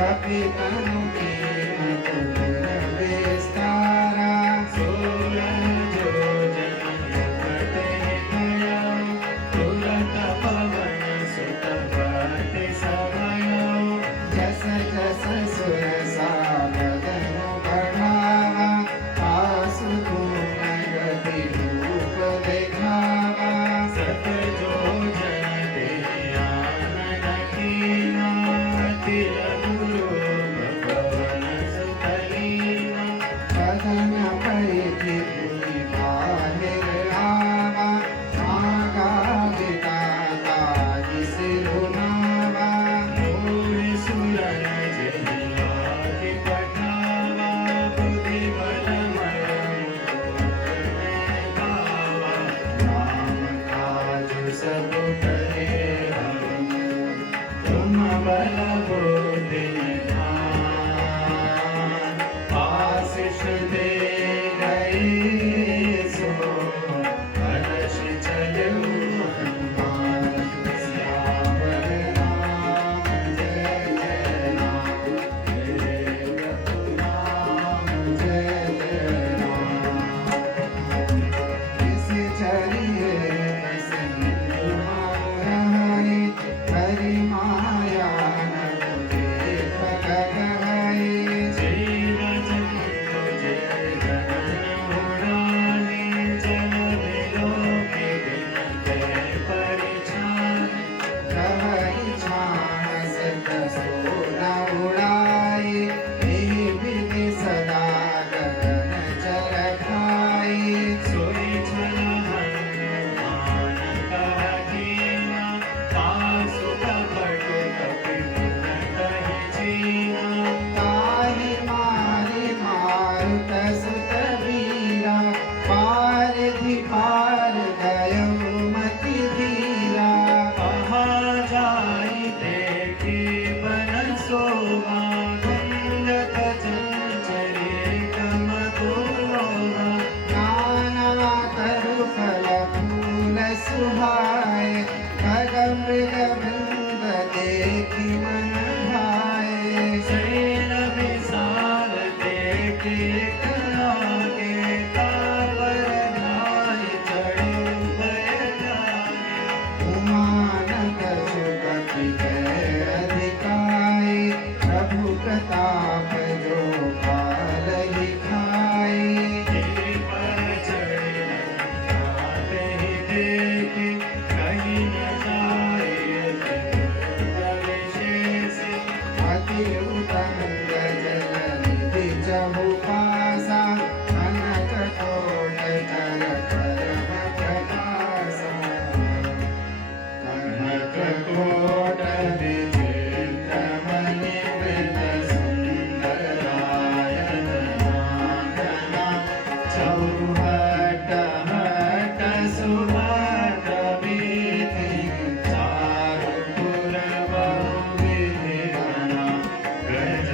कपितनु कीमत गुण विस्तारा सूरज जो जन मुकुट भया तुरत पवन सुत पति समय जस जस सुर सा बदन बढ़ावा आसु गुण गति रूप दिखावा सत जो जन ते आनन कीना अति रघुरोग पवन सुत लीना कथन परिधि पुनि बाहिर आवा आगा विधाता जिस रुनावा मूढ़ सुरन जहि लागे पठावा बुद्धि बल मय मुकुर गावा राम काज सब करे हम तुम बल बुद्धि निधान आशीष दे गए सो कलश चलो हनुमान सियावर राम जय जय राम जय रघुराम जय जय राम किस चरिए सिंधु रहाई हरि माया न देख गगहाई जीव जंतु जय गगन उड़ाने जल विलोके दिन जय परिछान कहई छान सत सोना उड़ाई एहि विधि सदा गगन जल खाई सोई छल हनुमान कह कीना तासु कपट कपि गुण कहि जीना ताहि मारि मारुत सुत वीरा पारधि पार गयो मति धीरा कहा जाई देखी बन सोवा गंगत चंचरित मधुरोहा नाना तरु फल फूल सुहाए खग मृग वृंद देखी मन भाए शैल विशाल देखी करागे तावर नाई चढ़े भय जागे उमानंद सुपति जय अधिकाई प्रभु प्रताप जो काल ही खाई तेरे पर चढ़े लंका ही देखे कहीं न जाए विशेष अति उतंग जल निधि जहु पासा कनक कोट कर परम प्रकाशा कनक कोट विचित्र मणि वृत सुंदरायन नागना चौहट हट सुभट विधि चारु पुर बहु विधि गणा गज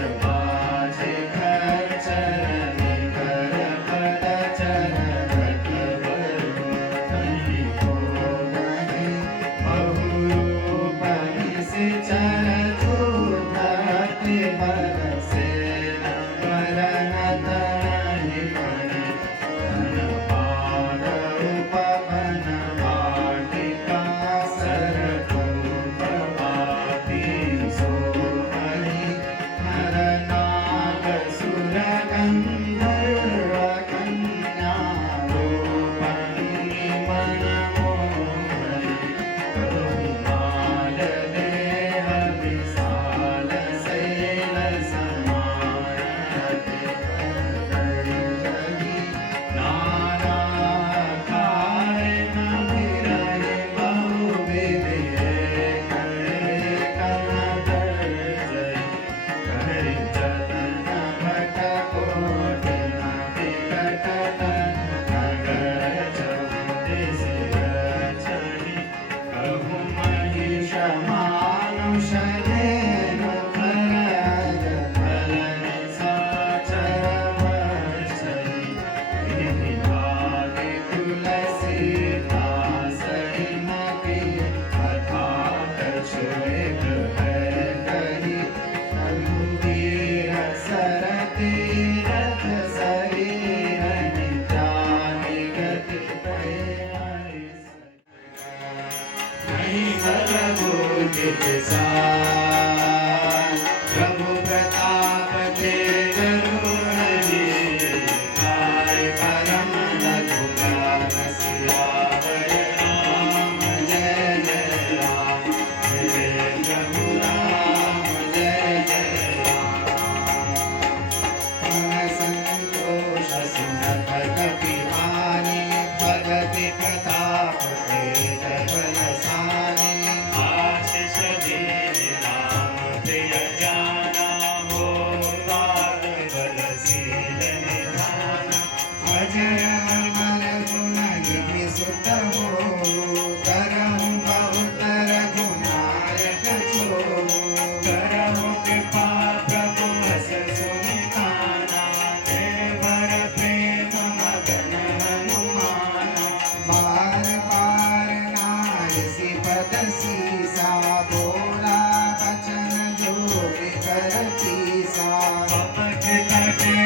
करती सा पपट कटे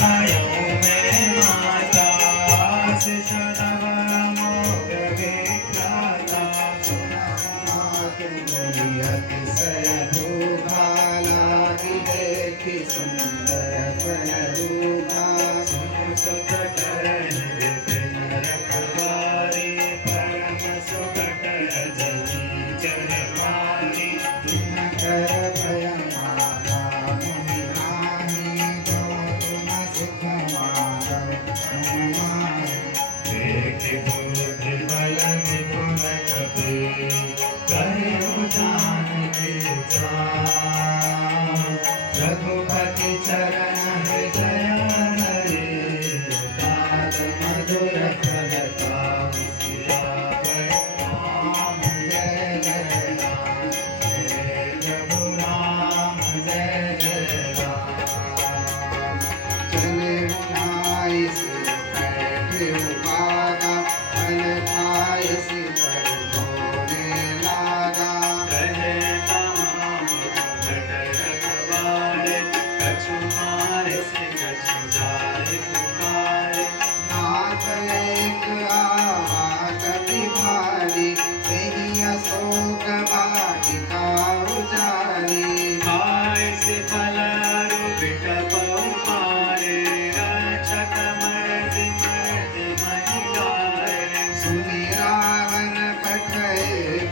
भयो में माता शिशुनव मोग विख्याता अतिशय दूघा लागी देखी सुंदर फल दूघा सुकटन विपिन रखवारी परम सुकट रजनी चरवारी कर भय माता मुनि नाहि जो तुम सुख मांगो हनुमान देख बुद्धि बल निपुण कपि कहियो जान रघुपति चरण हृदय हरे पाद मधुर फलता राम जय जय राम जय प्रभु राम जय जय राम चले उनाई से बैठे उबागा फल खाए से पर होने लागा नाथ एक आवाज अति भारी तेहि अशोक वाटिका उजारी सुनि रावण पठय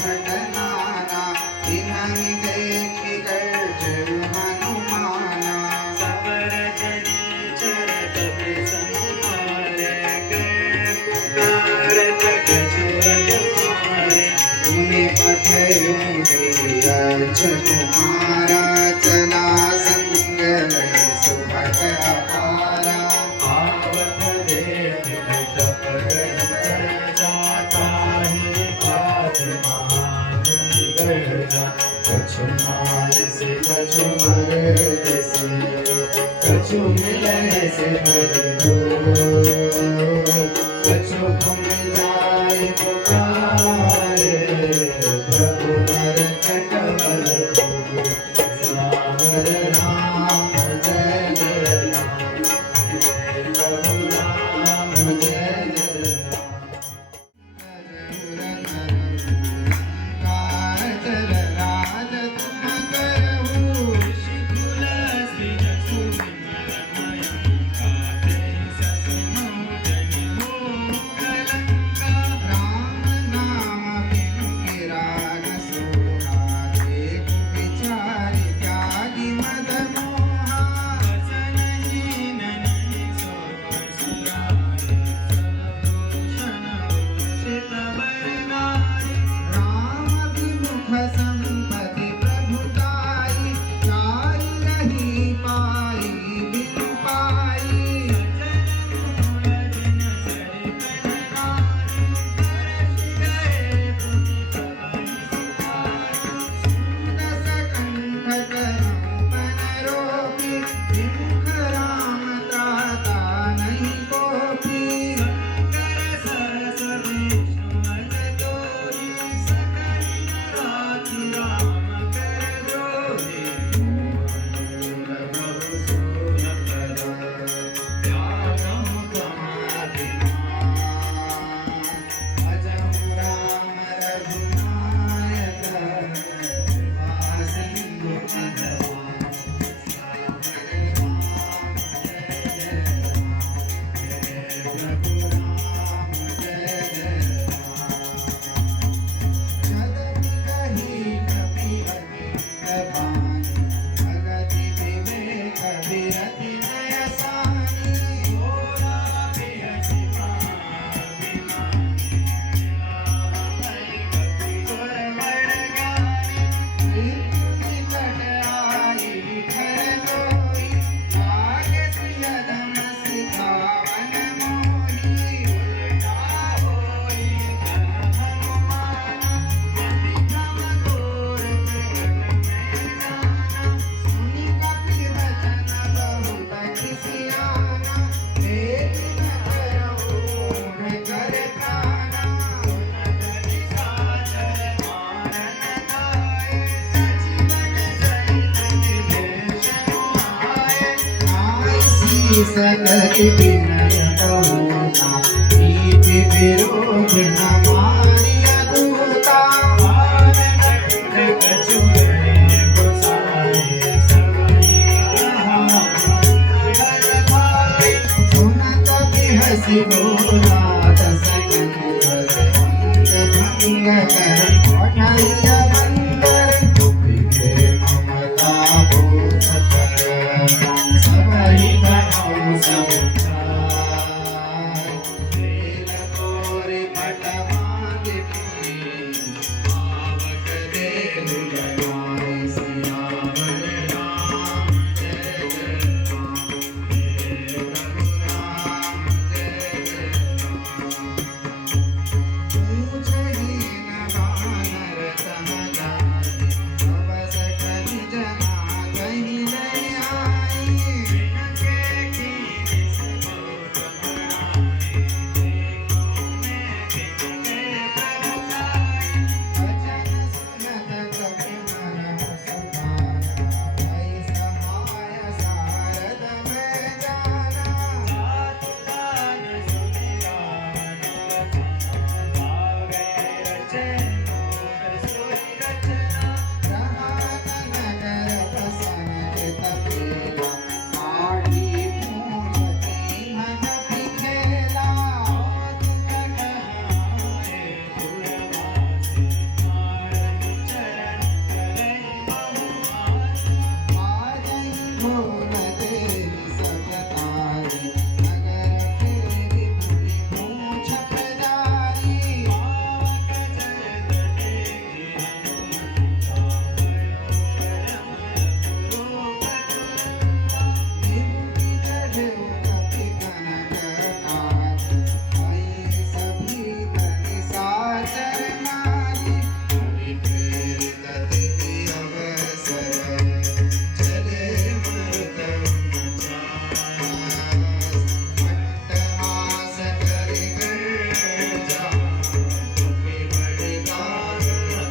भट नाना तिन्हि देखि गर्जु हनुमाना मुनि पठय कुमारा चला संग लय सुभट अपारा कछु मार से कछु मर से कछु मिले से कछु घूम जाए पुकारे प्रभु पर कटबल राम राम जय जय राम जय प्रभु राम जय जय राजर राज तुम करहु राम नाम बिनु गिरा न सोहा देख विचारि त्यागी मद सकति विनय बहुता नीति विरोध न मारिया दूता कछु गए गोसाए सबही कहा सुनत बिहसि बोला दस कंकर भंग कर पढ़ैया बंदर बिगे ममता बोध पर सबहि बनाऊ समुझाय बेल तोरे पट मांगे पुनि आवक देव लगाए सियावर राम जय जय राम जय प्रभु राम जय जय पूजहीन वानर तन जाय तव सकल जना कहि नहीं आई के कीनि सबोध बनाए देखो मैं बिनते प्रभुताई भजन सुनत कपि मन सुधारा ऐसा माया सारद में जाना दान सुनिया भावे रचे सोई रचना रहान नगर प्रसन्न चित पेला आड़ी मूर्ति मन बिखेला माजहि भोर देवी सकतारी नगर फेरि मुनि मूछ प्रजारी विविध ढेउ कपि कनक काज भई सभी तनि साचर नारी प्रेरित तिथि अवसर चले मृत अट्टहास करि गर्जा कपि बड़ि काल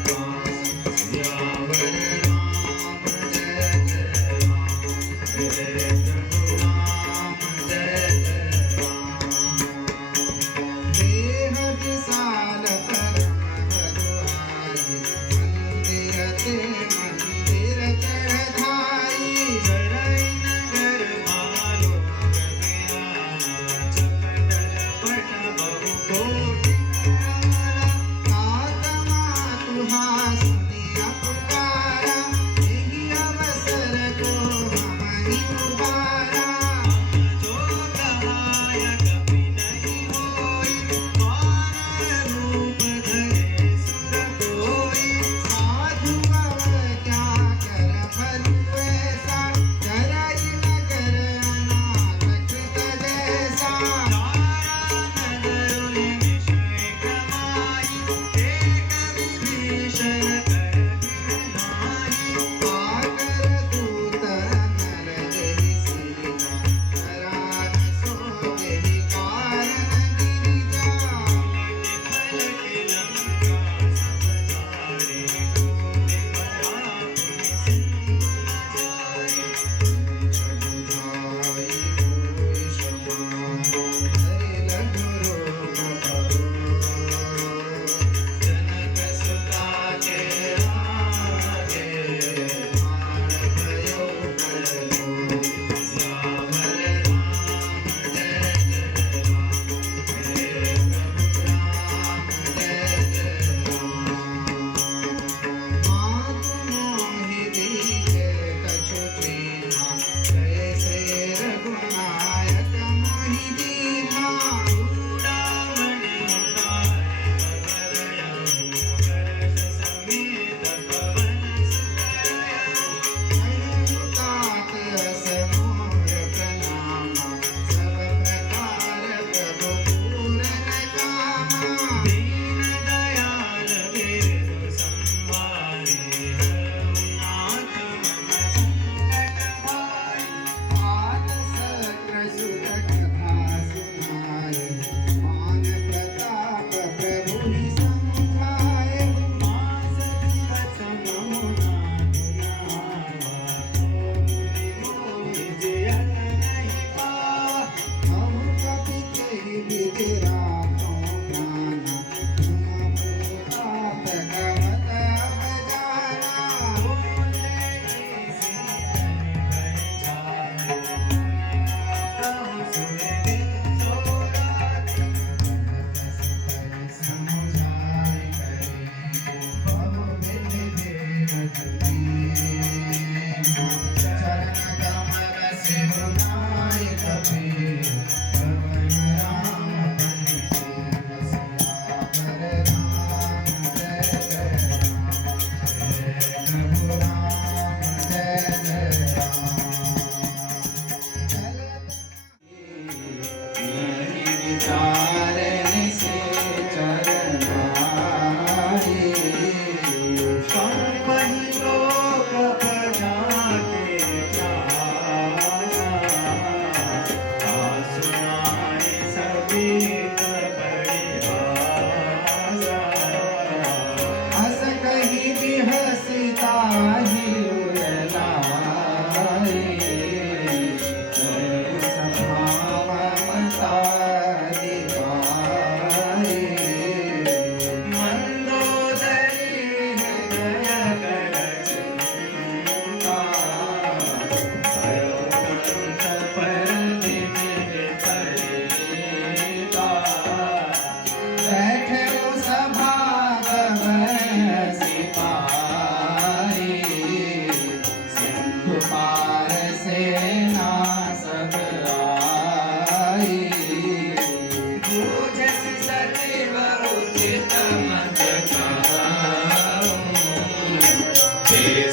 पास सियावर राम जय जय राम जय प्रभु राम जय जय राम देह विशाल परम बलवाई मंदिर ते मंदिर चढ़ाई सराय नगर मालो गया चपटल पट बहु कोटि नाथ मातुहा सुनिया पुकारा यही अवसर को हमहि उबारा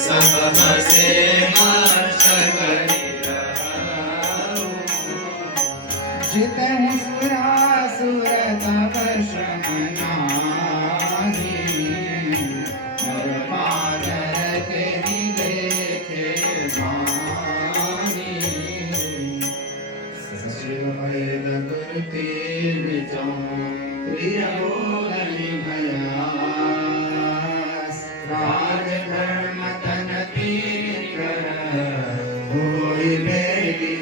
सब हसे हर्ष करि रहु। जितहु सुरासुर तब श्रम नाही, नर मानर के देखे भानी। सचिव वेद गुरुति विचौ प्रिय बोलनि भयास। राज धर्म तन तीकर होई बेगी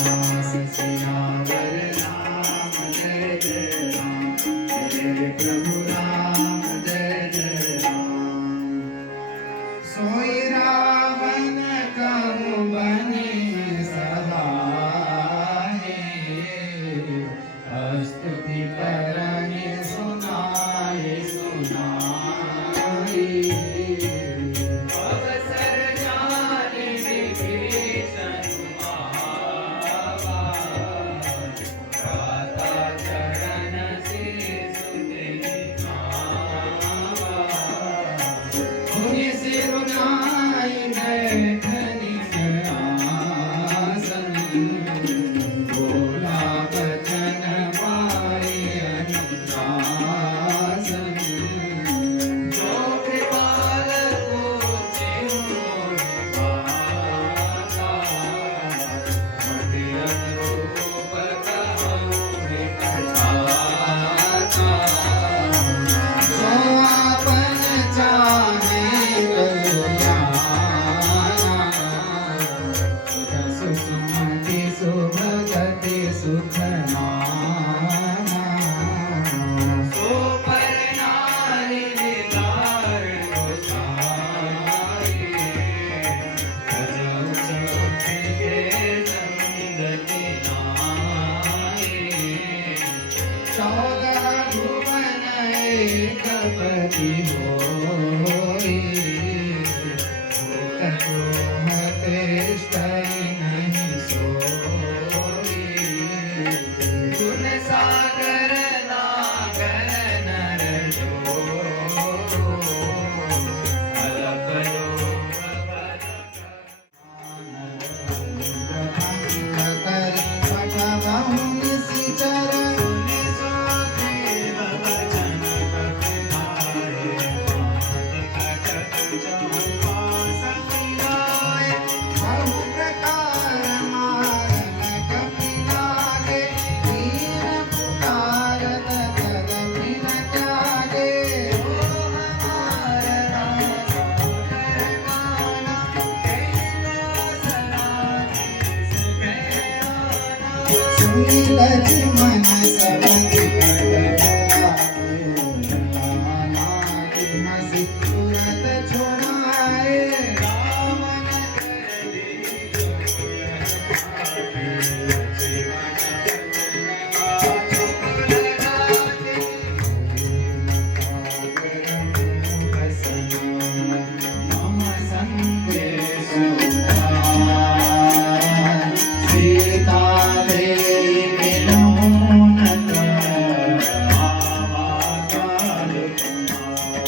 वास। सियावर राम जय जय राम, जय प्रभु राम जय जय राम। सोई रावण कहु बनि सहाय, स्तुति करनि सुनाय सुनाय। अवसर जानि विभीषण आवा, भ्राता चरण शीशु दिखावा। मुनि सिरुनाई बैठनि आसन, बोला बचन पाई अनुशासन। जो कृपाल को चिन्ह निभाता, मति अनुरूप कहूँ विकटाता। जो आपन चाहे कल्याणा, सुख सुमति सुभगति सुख नाना। सो पर नारी नितार गोसाई, भजऊ चौकिगे चंदति नाई। चौदह भुवन एक पति होई, भूत द्रोह तेष्टि नहीं सोई। गुण सागर नागर नर जो, अलग लोक अलग। करि पठबहु निशिचर, बहु प्रकार मारन कपि लागे। दीन पुकारत तदपि न त्यागे। सुनि लक्ष्मण सब तुरत छोड़ाए। मम संदेश सीता देवी विनोनत, आवा काल कुमार।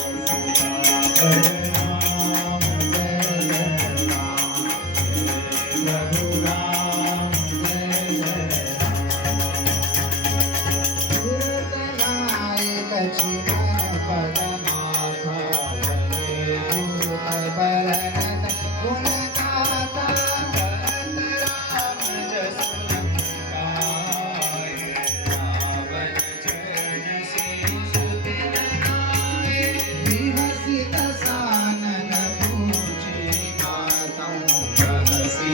राम जय जय राम, प्रभु राम जय जय राम। कीर्तनाय लक्ष्मण पदनाथ, जय दूत बरनत गुण गाथा। भरत राम जसु गाय, रावण चरण शीशु दिखाए। विहसित सानन पूछि मातम। कहसि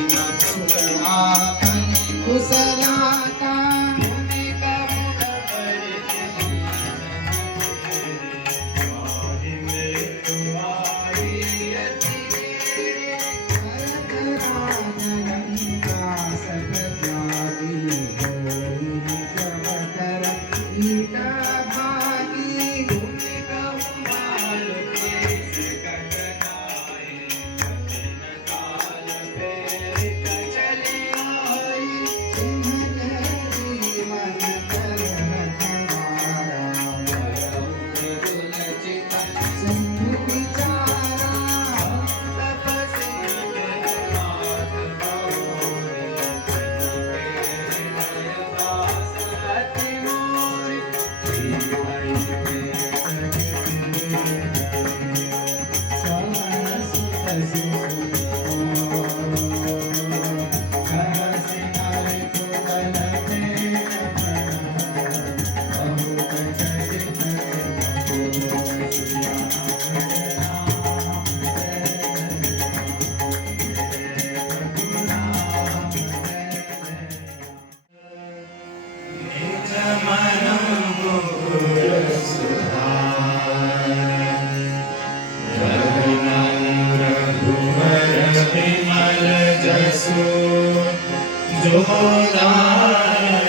जोदायक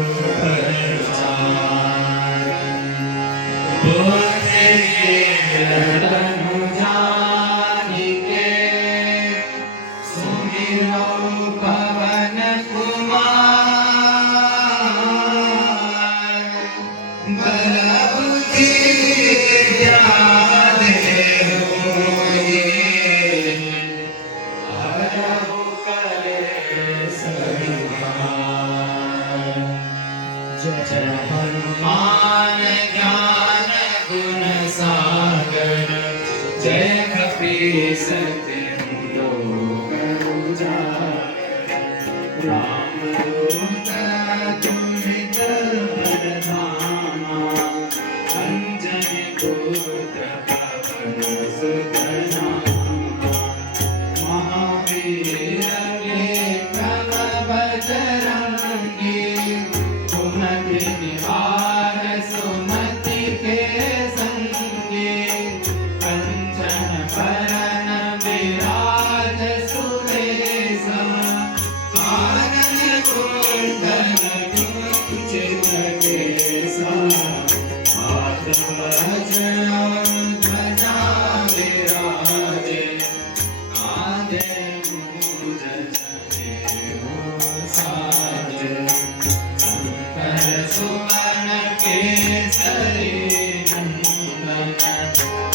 उपचार बुद्धि तनु जानिके सुमिरो पवन कुमार बल बुद्धि विद्या देहु मोहि हरहु कलेश विकार। जय हनुमान ज्ञान गुण सागर जय कपीस तिहु लोक उजागर। रामदूत अतुलित बल धामा अंजनी पुत्र पवन सुत नामा। महावीर विक्रम बजरंगी सुमति निवार सुमति के संगी। कंचन बरन विराज सुबेसा कानन कुंडल कुंचित केसा। हाथ वज्र और ध्वजा विराजे कांधे मूज जनेऊ साजे। शंकर सुवन केसरी नंदन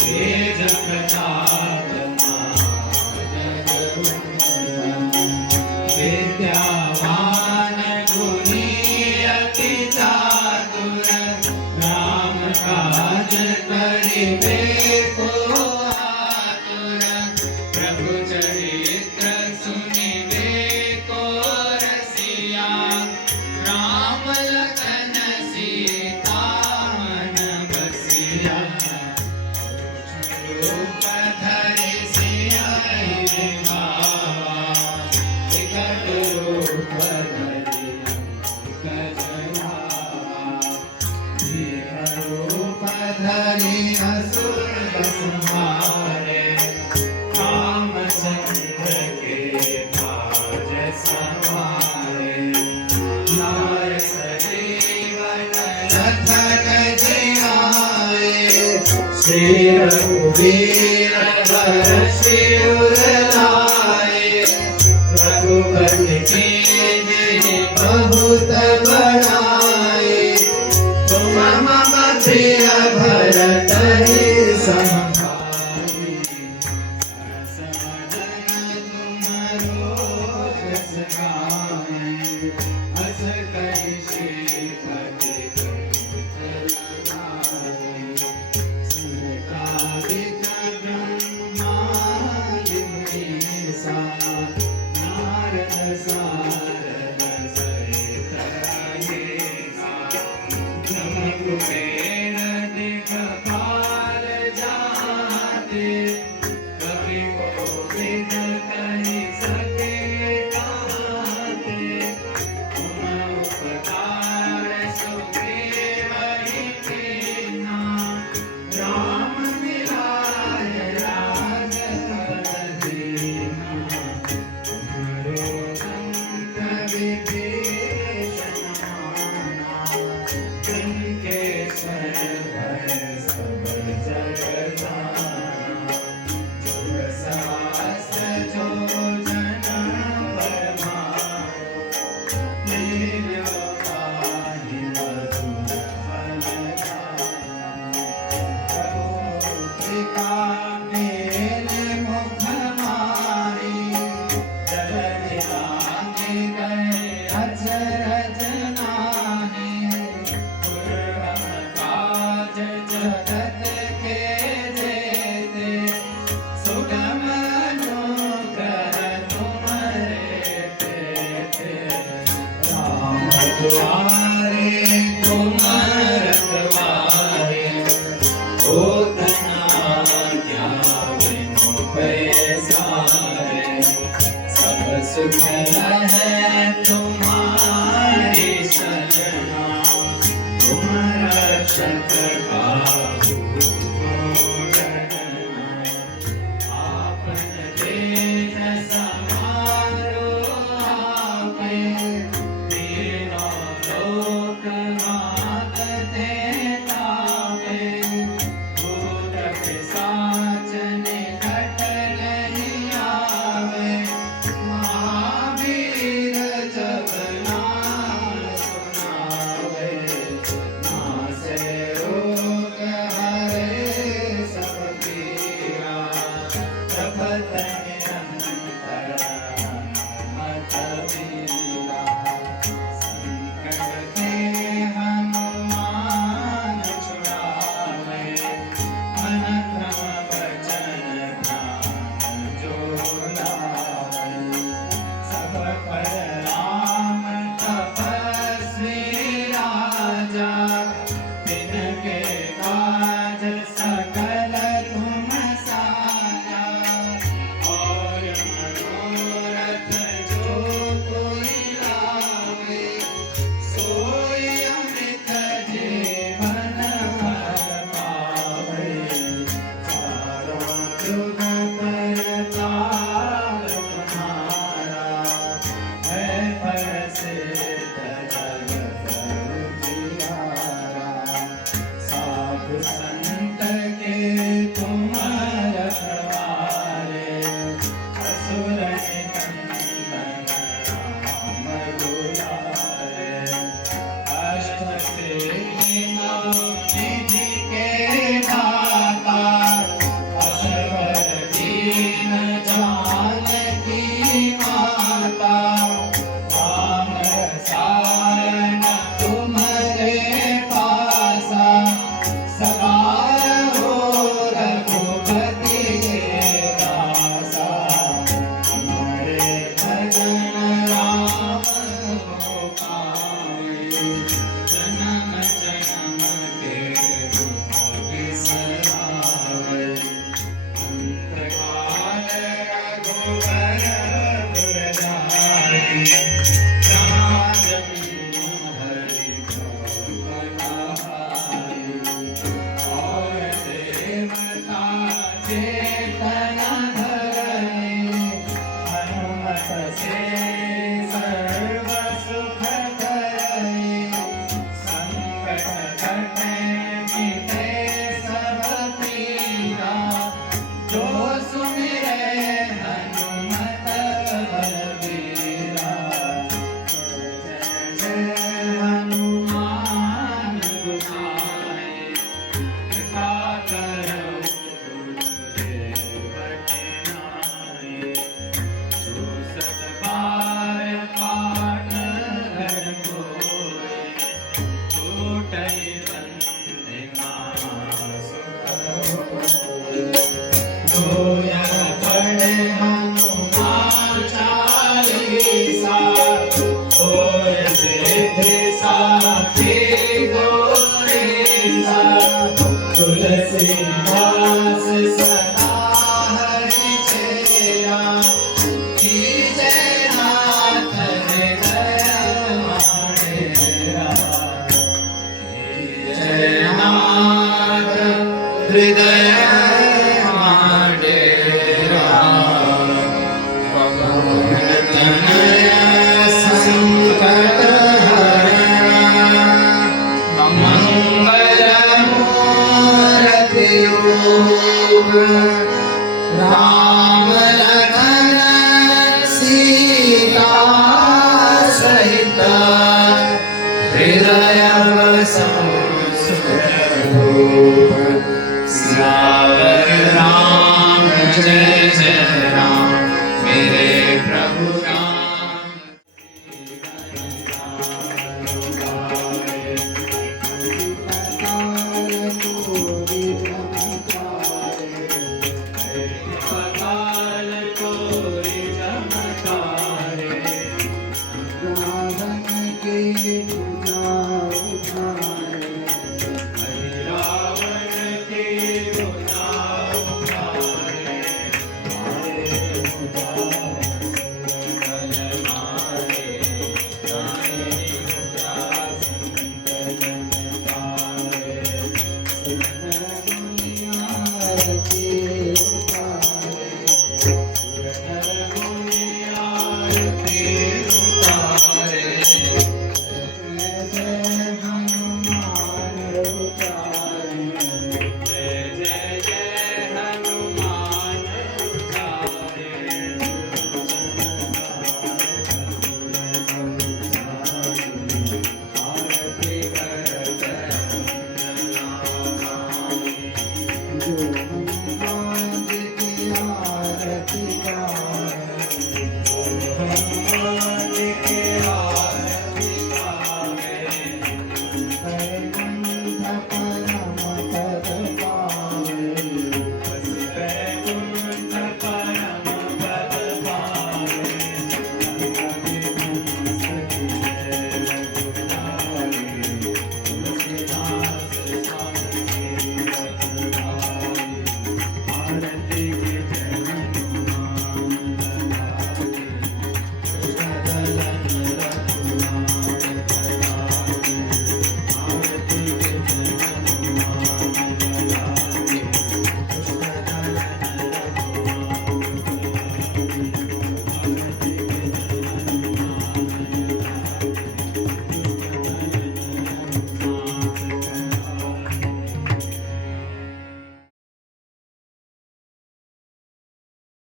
तेज प्रताप महाजगवंदन। विद्यावान गुणी अति चातुर राम काज करिबे को आतुर। प्रभु चरित्र सुनिबे को रसिया राम लखन सीता मन बसिया। रूप धरि सियाहि बाबा विकट रूप धरि लंक जरावा। भीम रूप धरि असुर संहारे रामचंद्र के काज सवारे। लाय सजीवन लखन जियाए श्री रघुवीर वर शिवर लाए। रघुपति कीन्हि बहुत बड़ाई तुम मम प्रिय भरत ही समभाई। समझन तुमरो जस गावै अस कहि श्रीपति कंठ लगावै। संकादिक ब्रह्मादि मुनीसा नारद सारद सहित अहिसा। नम कुबेर दिखपाल जाते कवि कोविद कहि सके कहते। तुम उपकार सुग्रीव ही कीन्हा राम मिलाय राजपद दीन्हा। तुमरो संत विभीषण माना लंकेश्वर भय सब जग जाना। जुग सहस्र जो जन पर मारो लील्यो ताहि मधुर फल जानो। कौशिका मेरे मुख मारी जलधि लांघि गए अचरज नाहि। दुर्गम काज जगत के जेते सुगम अनुग्रह तुम्हरे तेते। राम दुआरे तुम रखवारे होत न आज्ञा बिनु पैसारे। सब सुख है तुम्हारी शरणा तुम रक्षक काहू को डरना। आपन तेज समारो आपे राम रसायन तुम्हारे पासा सवार हो रघुपति के दासा हमारे भजन राम को पाए जन्म जन्म के दुख बिसरावे अंतकाल रघुवर दुर्जारी राजन हरि भगवाई और देवता चेतन धरे हनुमत से सर्व सुख करे संकट कटे मिटे सब पीरा जो सुमिरे हनुमत बलबीरा जय जय हनुमान गोसाई कृपा करो गुरुदेव की नाई जो सत बार पाठ कर कोई टूटई बंधना जोया पढ़े हनुमान चालीसा होय सिद्धि साखी गौरीसा तुलसी